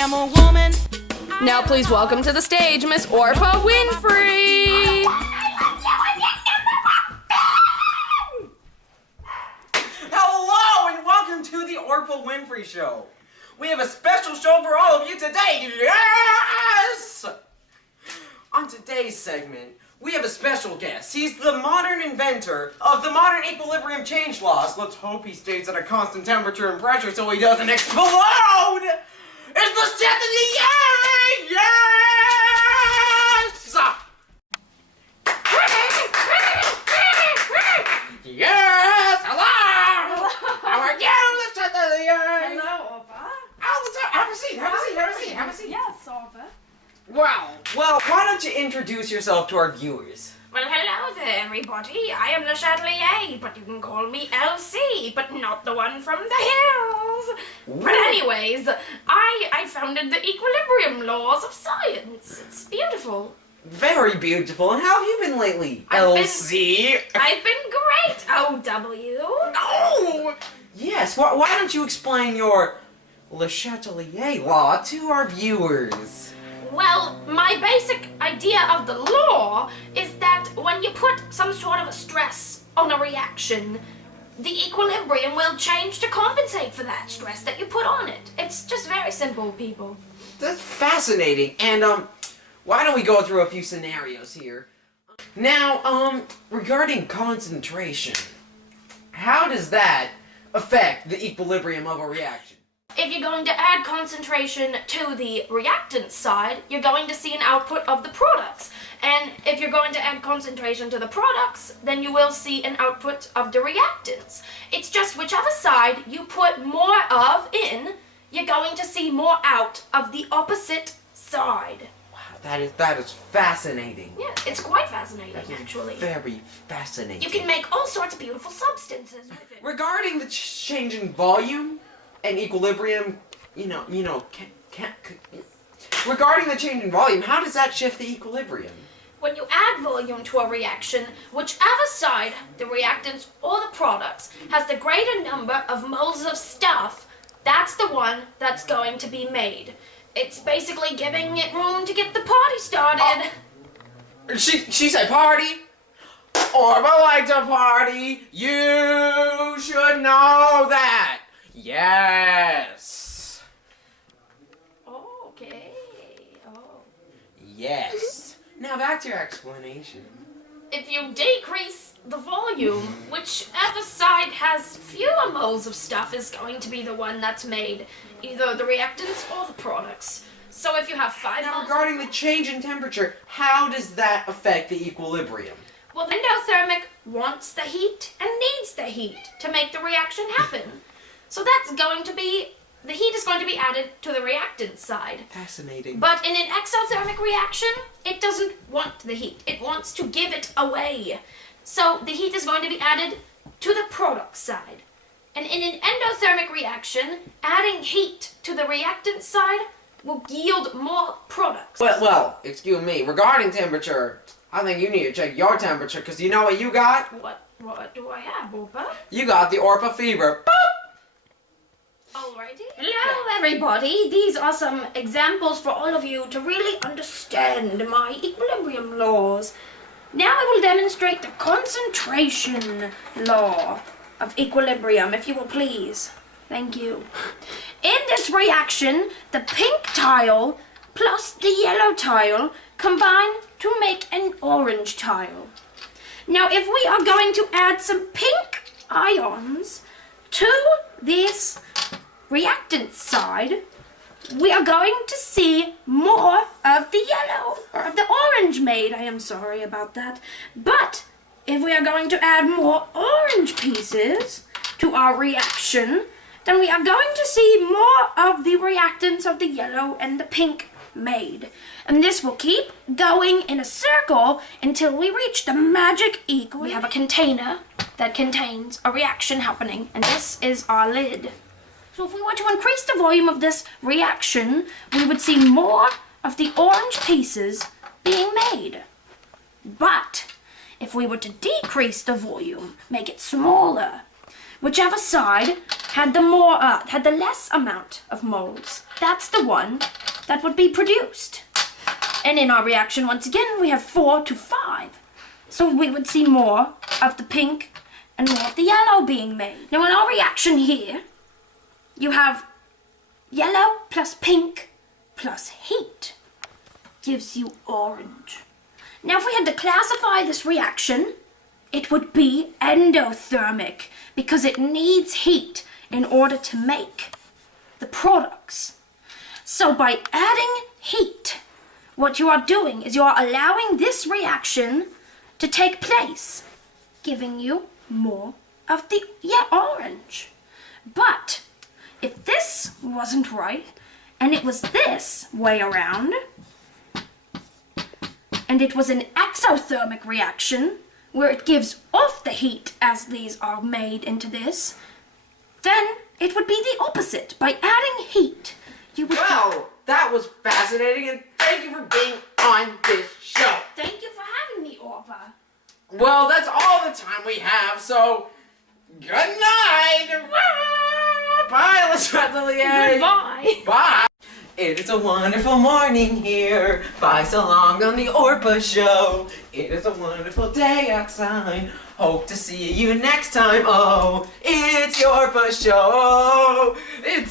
am a woman. Now please welcome to the stage, Miss Orpah Winfrey. Hello and welcome to the Orpah Winfrey Show. We have a special show for all of you today. Yes! On today's segment, we have a special guest. He's the modern inventor of the modern equilibrium change laws. Let's hope he stays at a constant temperature and pressure so he doesn't explode! It's the Chatelier! Yes! Yes! Hello! How are you, the Chatelier? Hello, Orpah. Oh, what's up? Have a seat, have a seat, have a seat, have a seat. Yes, Orpah. Well, why don't you introduce yourself to our viewers? Well, hello there, everybody. I am LeChatelier's, but you can call me LC, but not the one from the hills. Ooh. But anyways, I founded the equilibrium laws of science. It's beautiful. Very beautiful. And how have you been lately, I've been- LC? I've been great, OW. Oh! Yes, why don't you explain your Le Chatelier law to our viewers? Well, my basic idea of the law is that when you put some sort of a stress on a reaction, the equilibrium will change to compensate for that stress that you put on it. It's just very simple, people. That's fascinating. And, why don't we go through a few scenarios here? Now, regarding concentration, how does that affect the equilibrium of a reaction? If you're going to add concentration to the reactant side, you're going to see an output of the products. And if you're going to add concentration to the products, then you will see an output of the reactants. It's just whichever side you put more of in, you're going to see more out of the opposite side. Wow, that is fascinating. Yeah, it's quite fascinating, That is actually. very fascinating. You can make all sorts of beautiful substances with it. Regarding the change in volume and equilibrium, regarding the change in volume, how does that shift the equilibrium? When you add volume to a reaction, whichever side, the reactants or the products, has the greater number of moles of stuff, that's the one that's going to be made. It's basically giving it room to get the party started. She said party? Orpah likes a party. You should know that. Yes. Okay. Oh. Yes. Now back to your explanation. If you decrease the volume, whichever side has fewer moles of stuff is going to be the one that's made, either the reactants or the products. So if you have 5 Now moles regarding the change in temperature, how does that affect the equilibrium? well, the endothermic wants the heat and needs the heat to make the reaction happen. So that's going to be, the heat is going to be added to the reactant side. Fascinating. But in an exothermic reaction, it doesn't want the heat. It wants to give it away. So the heat is going to be added to the product side. And in an endothermic reaction, adding heat to the reactant side will yield more products. Well, excuse me. Regarding temperature, I think you need to check your temperature, because you know what you got? What do I have, Orpah? You got the Orpah fever. Boop! Alrighty. Hello, everybody. These are some examples for all of you to really understand my equilibrium laws. Now I will demonstrate the concentration law of equilibrium, if you will please. Thank you. In this reaction, the pink tile plus the yellow tile combine to make an orange tile. Now, if we are going to add some pink ions to this reactant side, we are going to see more of the yellow, or of the orange made. I am sorry about that. But if we are going to add more orange pieces to our reaction, then we are going to see more of the reactants of the yellow and the pink made. And this will keep going in a circle until we reach the magic equilibrium. We have a container that contains a reaction happening, and this is our lid. So if we were to increase the volume of this reaction, we would see more of the orange pieces being made. But if we were to decrease the volume, make it smaller, whichever side had the less amount of moles, that's the one that would be produced. And in our reaction, once again, we have 4 to 5. So we would see more of the pink and more of the yellow being made. Now in our reaction here, you have yellow plus pink plus heat gives you orange. Now if we had to classify this reaction, it would be endothermic because it needs heat in order to make the products. So by adding heat, what you are doing is you are allowing this reaction to take place, giving you more of the orange. But if this wasn't right, and it was this way around, and it was an exothermic reaction, where it gives off the heat as these are made into this, then it would be the opposite. By adding heat, you would... Wow, that was fascinating, and thank you for being on this show. Thank you for having me, Orpa. Well, that's all the time we have, so good night. Bye, LeChatelier's. Goodbye. Bye. It is a wonderful morning here. Bye so long on the Orpa show. It is a wonderful day outside. Hope to see you next time. Oh, it's the Orpa show. It's